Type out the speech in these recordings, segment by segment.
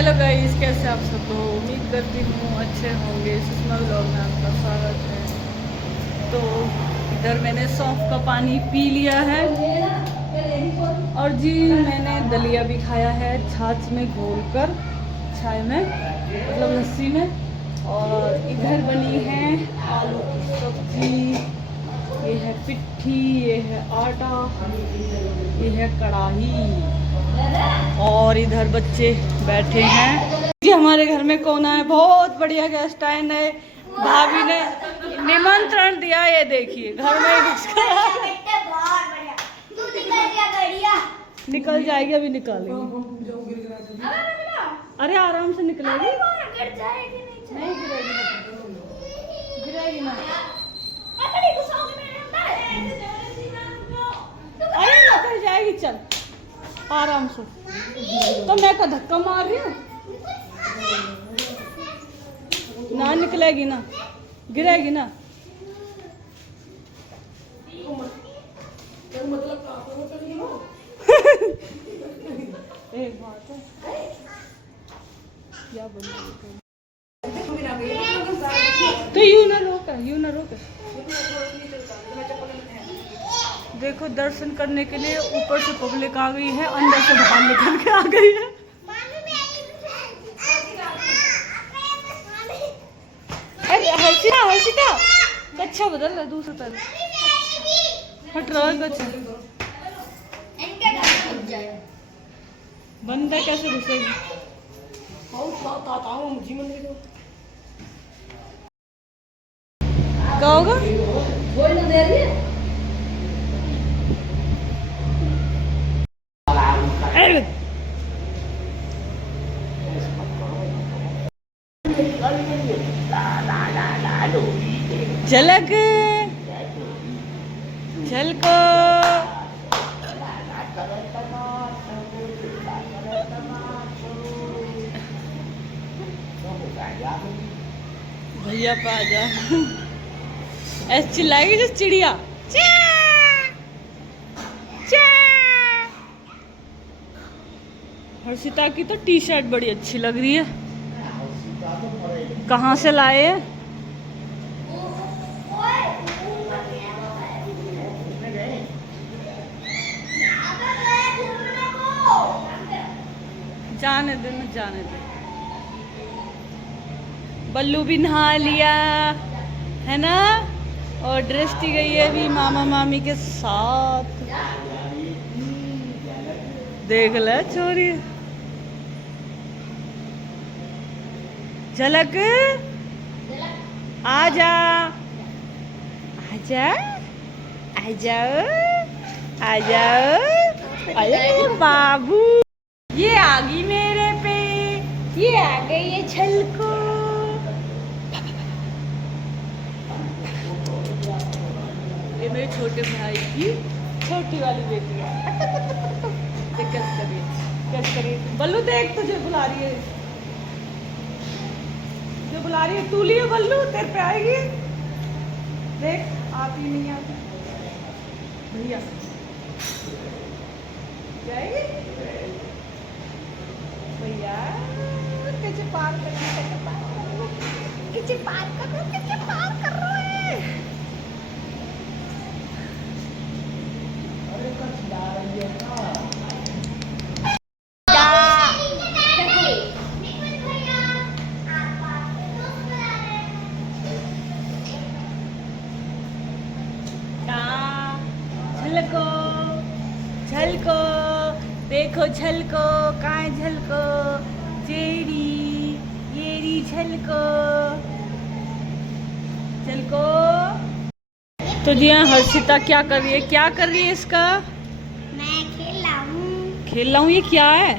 Hello guys, कैसे आप सब लोग? उम्मीद करती हूँ अच्छे होंगे। सुषमा व्लॉग में आपका स्वागत है। तो इधर मैंने सौंफ का पानी पी लिया है और जी मैंने दलिया भी खाया है छाछ में घोलकर, चाय में मतलब लस्सी में। और इधर बनी है आलू की सब्जी, ये है पिट्ठी, ये है आटा, ये है कढ़ाई और इधर बच्चे बैठे हैं। जी हमारे घर में कौन आया? बहुत बढ़िया गेस्ट आए नए। भाभी ने निमंत्रण दिया, ये देखिए घर में ही निकल जाएगी, अभी निकालेंगे। अरे आराम से निकलेगी, नहीं गिरेगी ना। अरे निकल जाएगी, चल आराम से। तो मैं का धक्का मार रही हूँ ना, निकलेगी ना, गिरेगी ना। एक बात है, क्या बोल तो यूं ना रोक, यूं ना रोक। देखो दर्शन करने के लिए ऊपर से पब्लिक आ गई है, अंदर से बाहर निकल के आ गई है। अरे हर्षिता, हर्षिता अच्छा बदल रहा, दूसरा तरफ हट रहा है कच्चा। बंदा कैसे घुसेगी? क्या होगा? झलक झलको भैया पा जा। ऐसे चिल्लाएगी जैसे चिड़िया। हर्षिता की तो टी शर्ट बड़ी अच्छी लग रही है। कहाँ से लाए हैं? जाने दे ना, जाने दे। बल्लू भी नहा लिया है ना, और दृष्टि गई है भी मामा मामी के साथ। देख ले छोरी, झलक आजा आजा आजा आजा। अरे बाबू, ये आ गई मेरे पे, ये आ गई ये झलको। ये मेरे छोटे भाई की छोटी वाली बेटी है। कैसे करिए बल्लू, देख तुझे बुला रही है, जो बुला रही है तू लिए बल्लू, तेरे पे आएगी। देख आती नहीं आती भैया, जाएगी भैया। कैसे पार कर रहे हो, कैसे पार कर रहे हो, कैसे पार कर रहे हो? झलको झलको, देखो झलको, कहाँ है झलको? जेरी येरी झलको झलको। तो जी हाँ, हर्षिता क्या कर रही है? क्या कर रही है इसका? मैं खेल रहा हूँ। खेल रहा हूँ। ये क्या है?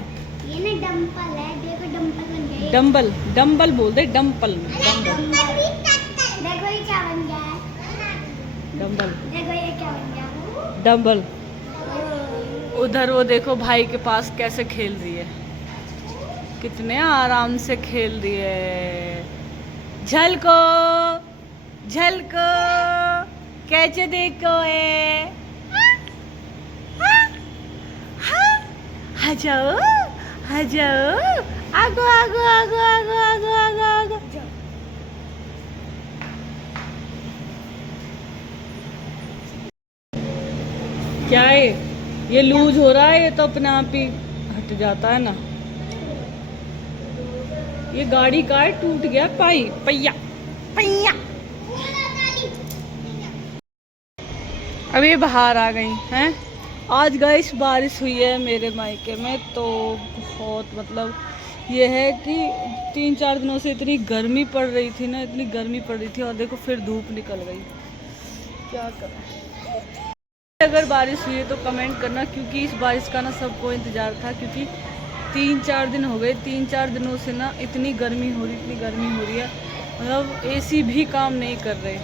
ये ना डंपल है, देखो डंपल बन गए। डंबल, डंबल बोल दे, डंपल देखो ये क्या बन गया है, डंबल देखो ये क्या बन गया। डंबल। उधर वो देखो भाई के पास कैसे खेल रही है, कितने आराम से खेल रही है। झलको झलको कैसे देखो है, आ जाओ आ जाओ आगो आगो आगो आगो आगो आगो आगो। क्या है ये लूज हो रहा है, ये तो अपने आप ही हट जाता है ना। ये गाड़ी का है, टूट गया पहिया पहिया। अब ये बाहर आ गई हैं। आज गाइस बारिश हुई है मेरे मायके में, तो बहुत मतलब ये है कि 3-4 दिनों से इतनी गर्मी पड़ रही थी ना, इतनी गर्मी पड़ रही थी, और देखो फिर धूप निकल गई। क्या करें। अगर बारिश हुई है तो कमेंट करना, क्योंकि इस बारिश का ना सबको इंतज़ार था, क्योंकि 3-4 दिन हो गए, 3-4 दिनों से ना इतनी गर्मी हो रही है, मतलब एसी भी काम नहीं कर रहे।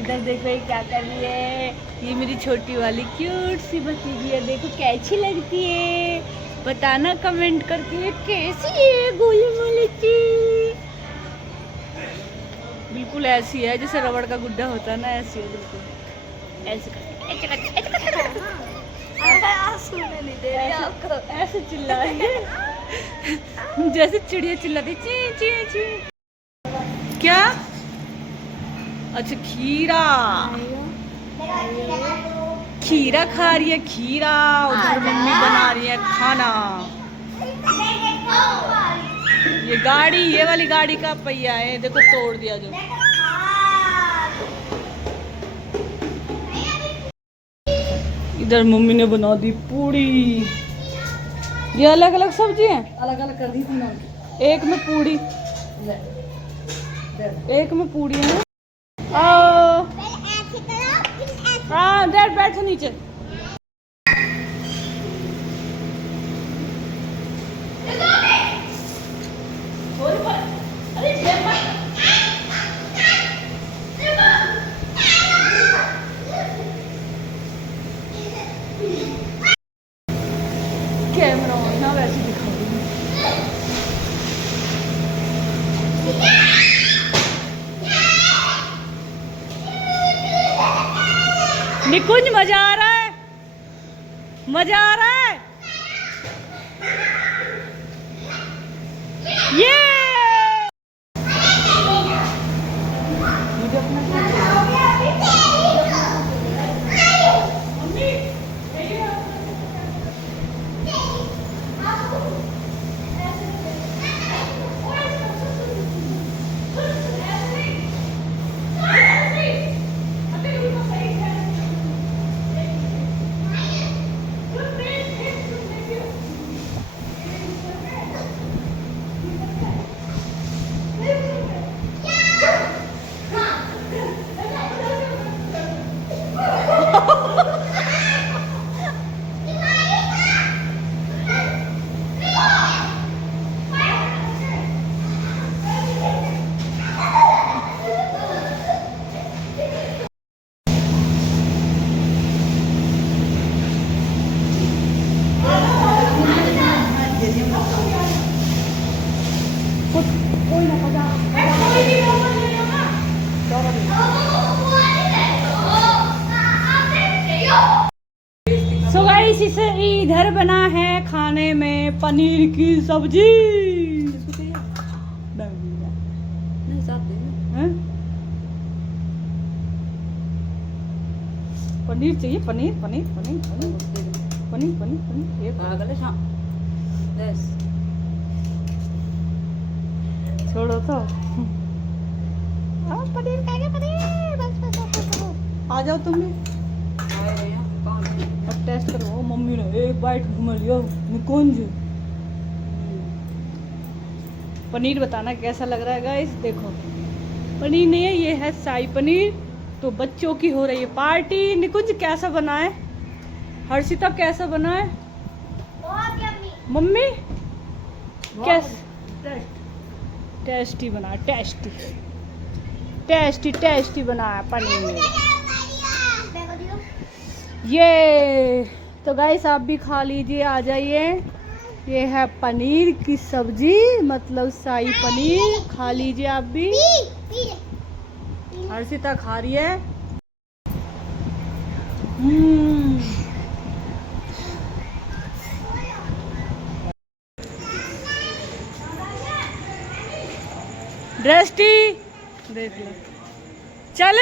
इधर देख रही क्या कर रही है, ये मेरी छोटी वाली क्यूट सी भतीजी है, देखो कैसी लगती है, बताना कमेंट करके कैसी है गोली मोली। बिल्कुल ऐसी है जैसे रबड़ का गुड्डा होता है ना, ऐसी है बिल्कुल, ऐसे चिल्ला रही है जैसे चिड़िया चिल्लाती ची ची ची। क्या? अच्छा खीरा खा रही है, खीरा। उधर मम्मी बना रही है खाना। ये गाड़ी, ये वाली गाड़ी का पहिया है, देखो तोड़ दिया जो। इधर मम्मी ने बना दी पूड़ी। ये अलग अलग सब्जी है, अलग अलग कर दी थी। एक में पूड़ी, एक में पूड़ी है। हाँ बैठो नीचे। कैमरा ऑन ना, वैसे दिखा दूँ। निकुंज मजा आ रहा है, मजा आ रहा है। ये मुझे अपना सो गाइस इधर बना है खाने में पनीर की सब्जी। पनीर चाहिए, पनीर पनीर पनीर पनीर पनीर पनीर पनीर ये छोड़ो तो। पनीर खाएंगे, पनीर बस। आ जाओ तुम भी, अब टेस्ट करो। मम्मी ने एक बाइट घुमा लिया। निकुंज पनीर बताना कैसा लग रहा है गाइस। देखो पनीर नहीं है, ये है शाही पनीर। तो बच्चों की हो रही है पार्टी। निकुंज कैसा बना है? हर्षिता कैसा बना है? मम्मी कैसा? टेस्टी बना, टेस्टी टेस्टी टेस्टी बना है पनीर। ये तो गाइस आप भी खा लीजिए, आ जाइए। ये है पनीर की सब्जी, मतलब शाही पनीर। खा लीजिए आप भी। हर्षिता खा रही है। दृष्टि देख लो, चल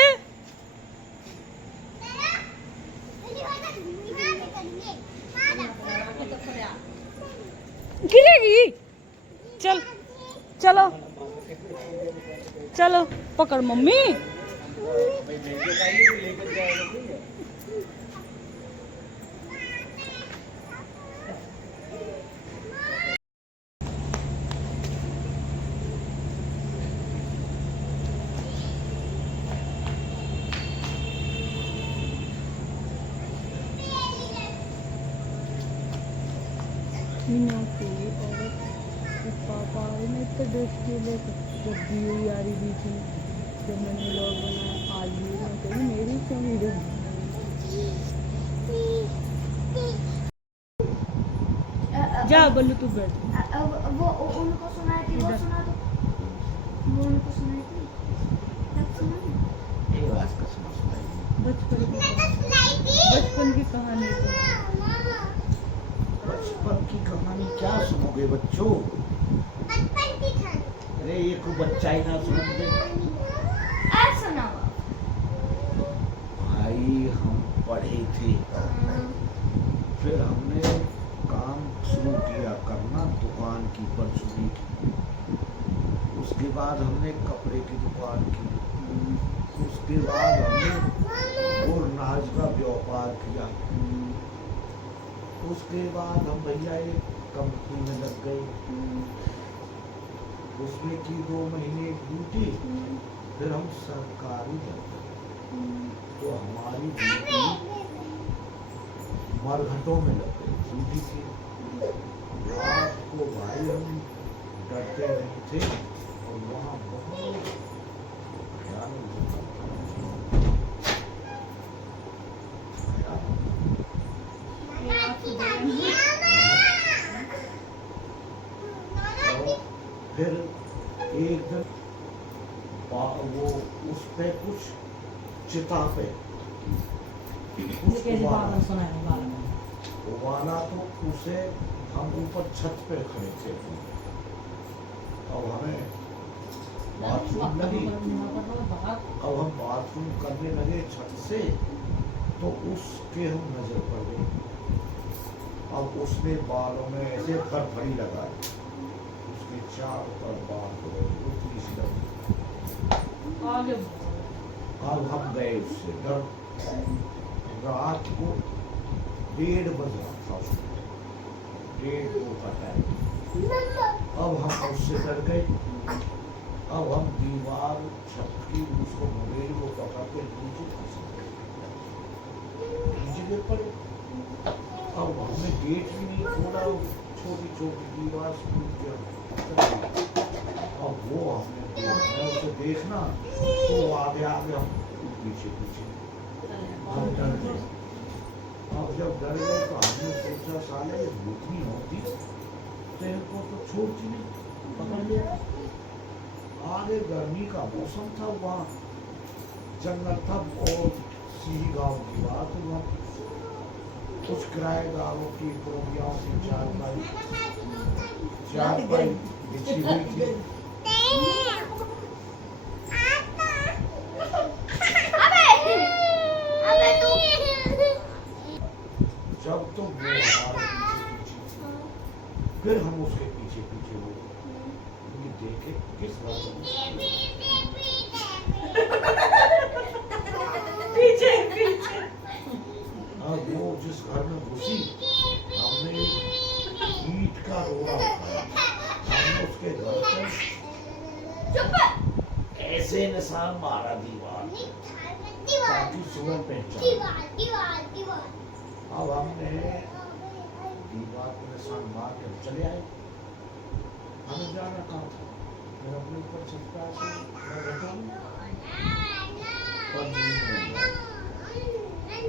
गिरेगी। चल चलो चलो पकड़ मम्मी। पापा ने तो दृष्टि जब दी हुई आ रही बीच में, जब मैंने व्लॉग बनाया आज भी मैं कही मेरी क्यों वीडियो जा बल्लू तू बैठ। वो उनको सुनाई थी, वो सुना दो। वो उनको सुनाई थी, तब सुना बचपन की कहानी तो बचपन की कहानी क्या सुनोगे बच्चों? बचपन की कहानी अरे ये को बच्चा ही ना सुनोगे। आज सुनाओ। भाई हम पढ़े थे, फिर हमने काम शुरू किया करना, दुकान की परचूनी की। उसके बाद हमने कपड़े की दुकान की। उसके बाद हमने और नाज का व्यापार किया। उसके बाद हम भैया एक कंपनी में लग गए, उसमें की 2 महीने ड्यूटी, फिर हम सरकारी लग गए। तो हमारी ड्यूटी मरघटों में लग गई ड्यूटी थी। रात को भाई हम डरते नहीं थे, और वहाँ बहुत भयानक फिर एक दिन वो उस पे कुछ चिता पे वाला, तो उसे हम ऊपर छत पे खड़े थे। अब हमें बाथरूम लगी, अब हम बाथरूम करने लगे छत से, तो उसके हम नजर पड़ गई। अब उसने बालों में ऐसे फरफरी लगाई, उसके चारों तरफ बाल हो गए, उतनी सी लगी। अब हम गए उससे डर। रात को 1:30 बज रहा था, 1:30 का टाइम। अब हम उससे डर गए। अब हम दीवार छत की उसको मोबाइल को पकड़ के नीचे गिर पड़े। अब हमने गेट भी नहीं खोला, छोटी छोटी दीवार टूट गया। अब वो हमने उसे देखना, तो आगे आगे हम पीछे पीछे हम डर गए। अब जब डर गए तो हमने सोचा साले भूतनी होती तो इनको तो छोड़ती नहीं, पकड़ लिया। आगे गर्मी का मौसम था, वहाँ जंगल था और सीधी गांव की बात। वहाँ कुछ किराएदारों की पुरनियाओं की चारपाई बिछी हुई थी। जब तो वो हमारे पीछे पीछे, फिर हम उसके पीछे पीछे हो गए, देखे किस बात पीछे पीछे। अब वो जिस घर में घुसी, हमने ईंट का रोड़ा उठाया, हमने उसके घर पर ऐसे निशान मारा दीवार ताकि सुबह पहचान। अब हमने दीवार पर निशान मार के चले आए। हमें जाना कहाँ था, मैं अपने ऊपर छत पे आके मैं बैठा हूँ और नींद नहीं आई।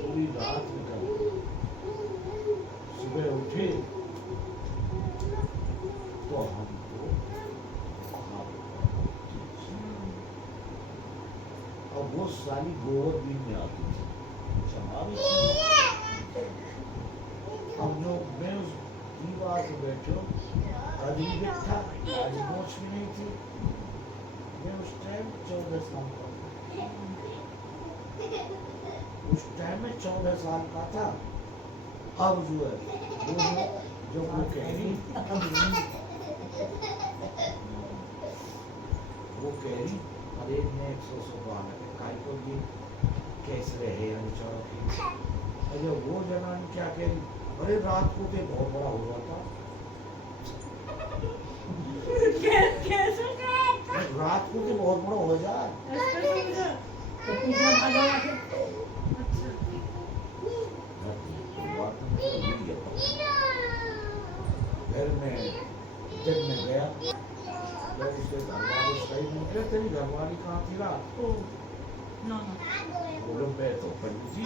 पूरी रात निकल गई। सुबह उठे तो हमको और वो साली गोबर बीन में आती थी, चमारी थी। हम लोग मैं उस दीवार पे बैठो, अभी बैठा, आज मोच भी नहीं थी। मैं उस टाइम 14 साल का था। उस टाइम में 14 साल का था। अब जो है वो जो वो कह रही अरे मैं 100 बार काय को ये कैसे रहे हैं बेचारा की। अरे वो जनानी क्या कह रही, अरे रात को तो बहुत बड़ा हुआ था। कैसे रात को तो बहुत बड़ा हो जाए। तो पूछा भागा के घर में जब मैं गया तो उसके घरवाले सही निकले, तेरी घरवाली कहाँ थी रात को? ना बोलो मैं तो पंडित जी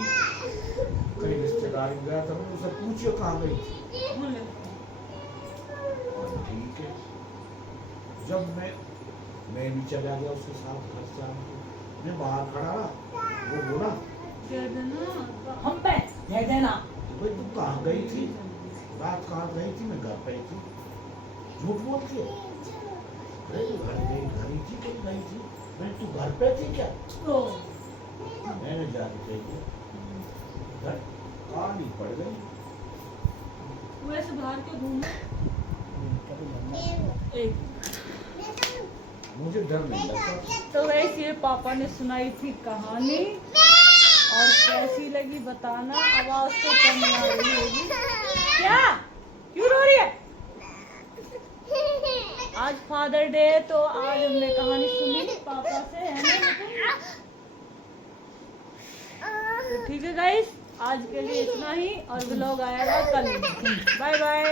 कहीं रिश्तेदारी में गया था, मैंने उससे पूछियो कहाँ गई थी। और ठीक है, जब मैं भी चला गया उसके साथ घर से आने को, मैं बाहर खड़ा रहा, वो बोला दे देना हम पे दे देना। भाई तू कहाँ गई थी रात, कहाँ गई थी? मैं घर पे ही थी। झूठ बोलती है। अरे तू घर ही थी, कहीं गई थी? मैं तू घर पे थी क्या? ओ मैंने जाके कह दिया घर काली पड़ गई। वैसे बाहर के घूमे एक मुझे डर नहीं लगता। तो वैसे ये पापा ने सुनाई थी कहानी, और कैसी लगी बताना। आवाज तो कम आ रही होगी। क्या क्यों रो रही है? आज फादर डे है तो आज हमने कहानी सुनी पापा से, है ना नितिन? तो ठीक है गाइस, आज के लिए इतना ही, और व्लॉग आएगा कल। Bye bye.